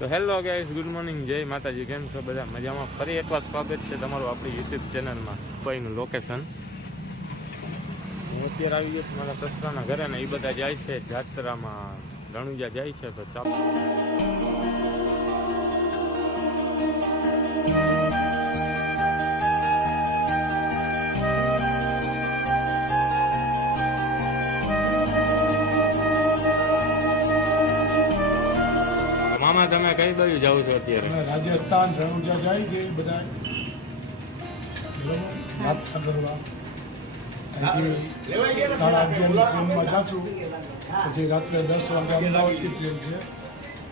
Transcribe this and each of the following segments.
તો hello guys good morning જય માતાજી, કેમ છો બધા? મજામાં? ફરી એકવાર સ્વાગત છે તમારું આપણી યુટ્યુબ ચેનલમાં કોઈનું લોકેશન હું અત્યારે આવી ગયો મારા સસરાના ઘરે ને એ બધા જાય છે જાત્રામાં. રણુજા જાય છે તો ચાલો. તમે કઈ બાજુ જાઓ છો અત્યારે? રાજસ્થાન રણુજા જાય છે બધા? યાત્રા કરવા અહીંથી સાડા અગિયારની ટ્રેનમાં જાશું. પછી રાત્રે દસ વાગે અમદાવાદથી ટ્રેન છે.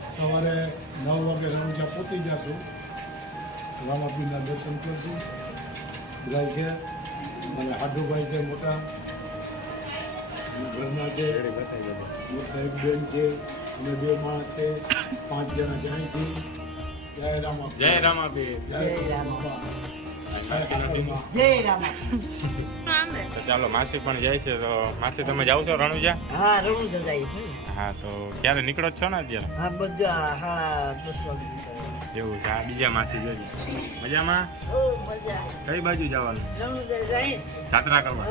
સવારે નવ વાગે રણુજા પહોંચી જશું. રામાપીના દર્શન કરશું. બધા છે. અને હાડુભાઈ છે મોટા. ઘરના છે એક બેન છે અમે બે માણસ છે પાંચ જણા જાય છે જય રામા. જય રામા જય રામા જય રામ. ચાલો માસી પણ જાય છે તો માસી તમે જાઓ છો રણુજા? હા રણુજા જાય છે. હા તો ક્યારે નીકળો જ છો ને અત્યારે? હા બધા હા દસ વાગે એવું છે આ બીજા માસી જોઈએ મજામાં? મજા કઈ બાજુ જવાનું? રણુજા જઈશ જાત્રા કરવા?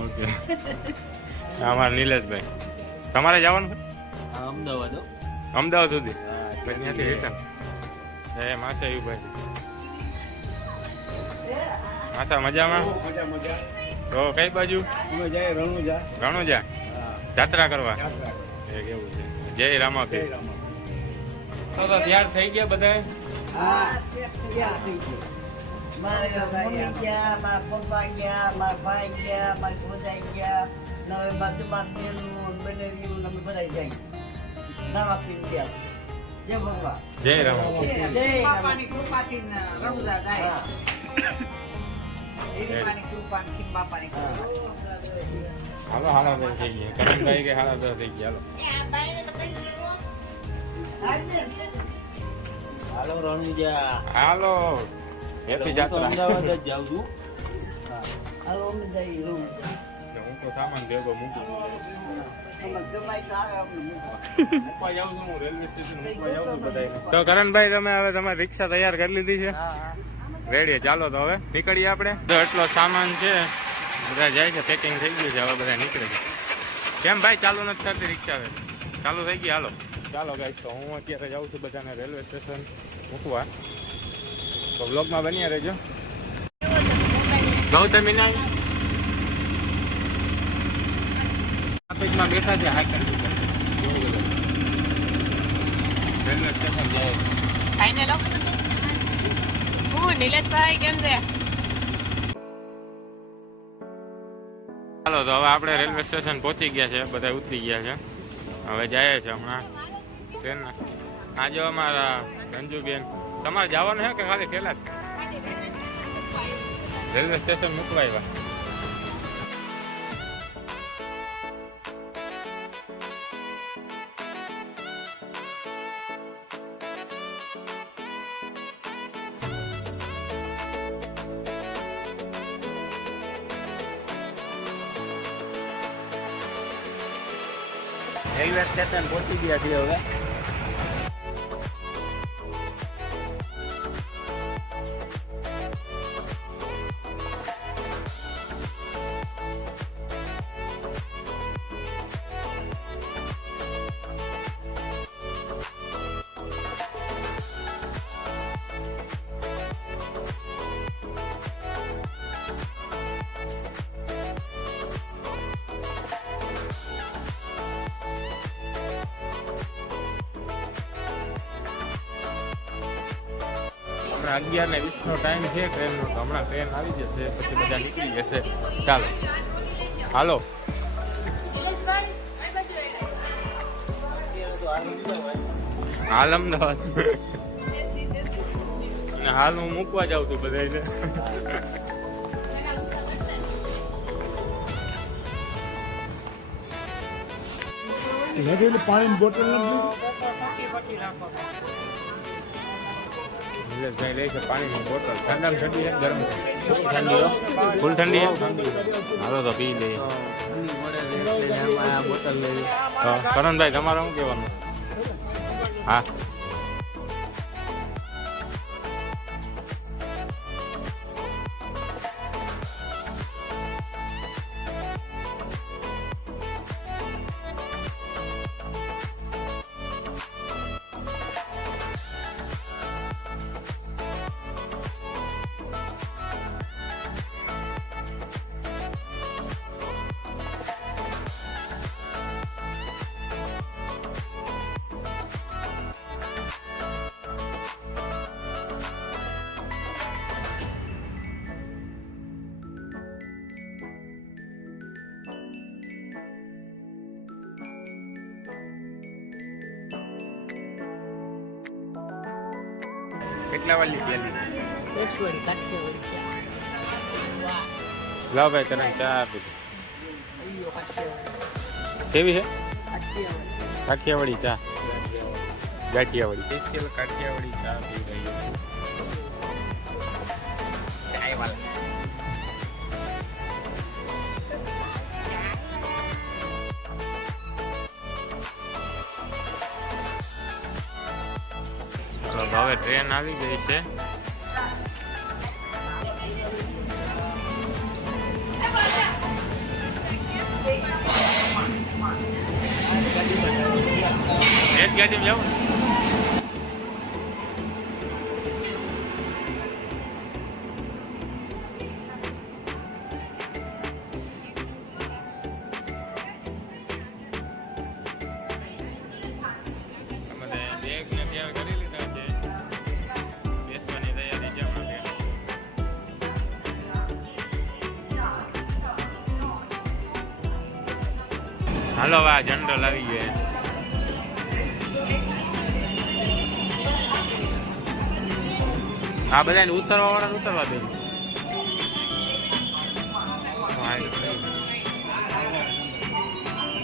ઓકે. અમારા નિલેશભાઈ. તમારે જવાનું અમદાવાદ અમદાવાદ સુધી? ત્યાંથી રિટર્ન એ માસા ભાઈ. માસા મજામાં? મજા મજા. તો કઈ બાજુ? અમે જઈએ રણુજા. રણુજા? જાત્રા કરવા? એક એવું છે. જય રામાપી તો તો તૈયાર થઈ ગયા બધા હા તૈયાર થઈ ગયા. મારા મમ્મી. ગયા મારા પપ્પા ગયા મારા ભાઈ ગયા મારા ભોજાઈ ગયા. નવે બધું મારા બેનું અમે બધા જાય નવા પીન ગયા. જય ભગવાન. જય રામ જય બાપાની કૃપાથી રણુદા જાય. હાલો હાલો દસ થઈ ગયા. કરણભાઈ કે હાલો દસ થઈ ગયા હાલો. રણુજા હાલો. હાલો હેપી જાત્રા. અમદાવાદ જ જાઉં છું. હાલો અમે જઈએ હું તો સામાન ભેગો મૂકી. તો કરણભાઈ તમે હવે તમારી રિક્ષા તૈયાર કરી લીધી છે? રેડી ચાલો તો હવે નીકળીએ આપણે. તો એટલો સામાન છે બધા જાય છે પેકિંગ થઈ ગયું છે હવે બધા નીકળે છે. કેમ ભાઈ ચાલુ નથી થતી રિક્ષા હવે? ચાલુ થઈ ગઈ હાલો. ચાલો ગાઈસ તો હું અત્યારે જાઉં છું બધાને રેલવે સ્ટેશન મૂકવા. તો બ્લોગમાં બન્યા રહેજો. ગૌતમી ના ટ્રાફિકમાં બેઠા છે હાઈ કરી રેલવે સ્ટેશન જાય ફાઇનલ હું નિલેશભાઈ કેમ છે? ચાલો તો હવે આપણે રેલવે સ્ટેશન પહોંચી ગયા છે, બધા ઉતરી ગયા છે. હવે જાય છે હમણાં. ટ્રેનના. આજે અમારા રંજુબેન તમારે જવાનું છે કે ખાલી પેલા રેલવે સ્ટેશન મૂકવા આવ્યા? રેલવે સ્ટેશન પહોંચી ગયા છીએ હવે. અગિયાર ને વીસ નો ટાઈમ છે, ટ્રેનનો. તો હમણાં ટ્રેન આવી જશે, પછી બધા નીકળી જશે. ચાલો. હાલો. હાલ અમદાવાદ. હાલ હું મૂકવા જાઉં છું બધાને નથી પાણીની બોટલ નથી નિલેશભાઈ લે છે પાણીની બોટલ. ઠંડા ઠંડી છે ગરમ ઠંડી હો. ફૂલ ઠંડી હાલો તો પી લઈએ. ઠંડી પડે છે એટલે એમાં આ બોટલ લઈ કરણભાઈ તમારે શું કહેવાનું? હા. કેટલા વાલી પેલી દસવાળી કાઠિયાવાડી ચા લાવ ભાઈ તને ચા આપી દે કેવી છે કાઠિયાવાડી કાઠિયાવાડી ચા કાઠિયાવાડી સ્પેશિયલ કાઠિયાવાડી ચા પી રહી તો હવે ટ્રેન આવી ગઈ છે. એક ગાડીમાં જાઉં હાલો આ જનરલ આવી ગયો આ બધાને ઉતરવા વાળા ઉતરવા દે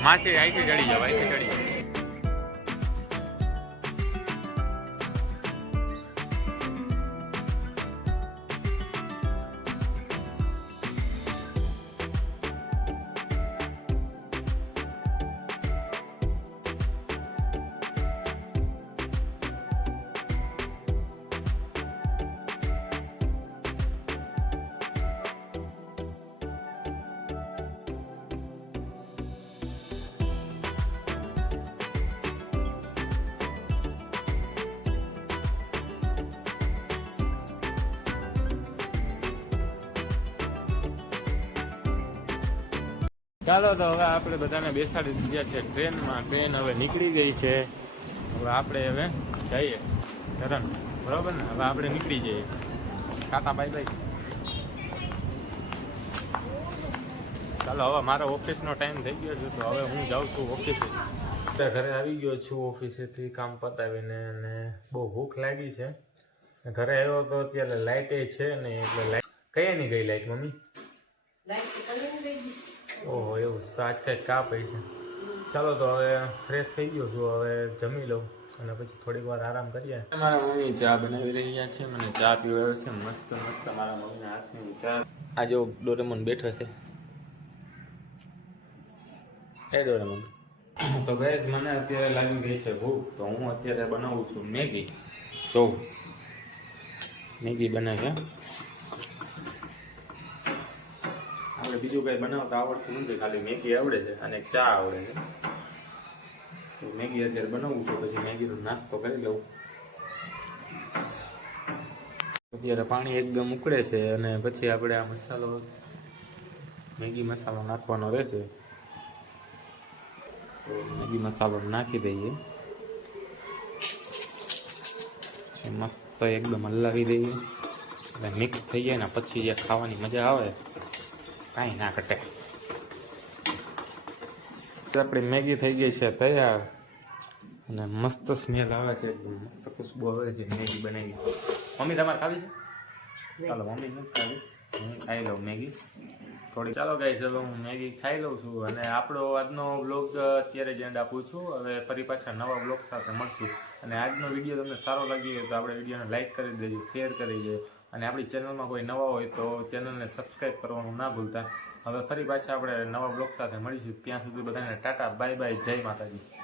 માથે અહીંથી ચડી જાવ અહીંથી ચડી જાવ ચાલો તો હવે આપણે બધાને બેસાડી દીધા છે ટ્રેનમાં. ટ્રેન હવે નીકળી ગઈ છે. હવે આપણે હવે જઈએ. તરણ બરાબર ને? હવે આપણે નીકળી જઈએ. Tata, bye bye. ચાલો, હવે મારો ઓફિસનો ટાઈમ થઈ ગયો છે, તો હવે હું જાઉં છું ઓફિસે. ઘરે આવી ગયો છું ઓફિસેથી કામ પતાવીને અને બહુ ભૂખ લાગી છે. ઘરે આવ્યો તો અત્યારે લાઇટે છે ને એટલે લાઇટ નહીં ગઈ લાઇટ મમ્મી? ઓહો એવું. તો આજ કંઈક કાપે છે. ચાલો તો હવે ફ્રેશ થઈ ગયો છું. હવે જમી લઉં અને પછી થોડીક વાર આરામ કરીએ. મારા મમ્મી ચા બનાવી રહ્યા છે. મને ચા પીવડાવે છે. મસ્ત મસ્ત મારા મમ્મીના હાથની ચા. આ જો ડોરેમોન બેઠો છે. એ ડોરેમોન. તો ગેસ મને અત્યારે લાગી ગઈ છે ભૂખ તો હું અત્યારે બનાવું છું મેગી. જોઉં મેગી બને છે આપણે બીજું કંઈ બનાવતા આવડતું નથી, ખાલી મેગી આવડે છે અને ચા આવડે છે. તો મેગી અત્યારે બનાવું છું, પછી મેગીનો નાસ્તો કરી લઉં. અત્યારે પાણી એકદમ ઉકળે છે અને પછી આપણે આ મસાલો, મેગી મસાલો નાખવાનો રહેશે. તો મેગી મસાલો નાખી દઈએ. મસ્ત એકદમ હલાવી દઈએ. એટલે મિક્સ થઈ જાય ને પછી જે ખાવાની મજા આવે. કાંઈ ના કટે આપણી મેગી થઈ ગઈ છે તૈયાર. અને મસ્ત સ્મેલ આવે છે એકદમ મસ્ત ખુશ્બુ આવે છે મેગી બનાવી. મમ્મી તમારે ખાવી છે? ચાલો મમ્મી નથી ખાવી. હું ખાઈ લઉં મેગી. થોડી ચાલો ગાઈસ હવે હું મેગી ખાઈ લઉં છું. અને આપણો આજનો બ્લોગ અત્યારે જ એન્ડ આપું છું. હવે ફરી પાછા નવા બ્લોગ સાથે મળશું. અને આજનો વીડિયો તમને સારો લાગી હોય તો આપણે વિડીયોને લાઇક કરી દેજો શેર કરી દેજો. અને આપણી ચેનલમાં કોઈ નવા હોય તો ચેનલને સબસ્ક્રાઈબ કરવાનું ના ભૂલતા. હવે ફરી પાછા આપણે નવા બ્લોગ સાથે મળીશું. ત્યાં સુધી બધાને ટાટા બાય બાય જય માતાજી.